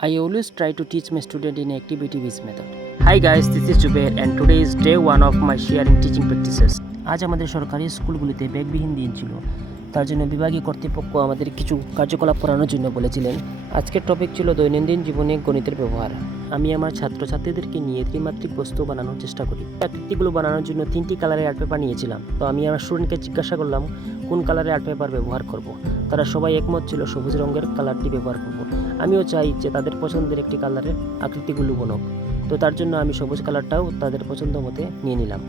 I always try to teach my student in activity-based method. Hi guys, this is Jubair and today is day 1 of my sharing teaching practices. আজ আমাদের সরকারি স্কুলগুলিতে ব্যাগবিহীন দিন ছিল। তার জন্য বিভাগীয় কর্তৃপক্ষ আমাদের কিছু কার্যকলাপ করানোর জন্য বলেছিলেন। আজকের টপিক ছিল দৈনন্দিন জীবনে গণিতের ব্যবহার। আমি আমার ছাত্রছাত্রীদেরকে নিয়ে ত্রিমাত্রিক বস্তু বানানোর চেষ্টা করি। আকৃতিগুলো বানানোর জন্য 3টি কালারের আর্ট পেপার নিয়েছিলাম। তো আমি আমার স্টুডেন্টকে জিজ্ঞাসা করলাম কোন কালারের আর্ট পেপার ব্যবহার করব। তারা সবাই একমত ছিল সবুজ রঙের কালারটি ব্যবহার করব। আমিও চাই যে তাদের পছন্দের একটি কালারের আকৃতিগুলো বানাক। তো তার জন্য আমি সবুজ কালারটাও তাদের পছন্দ মতে নিয়ে নিলাম।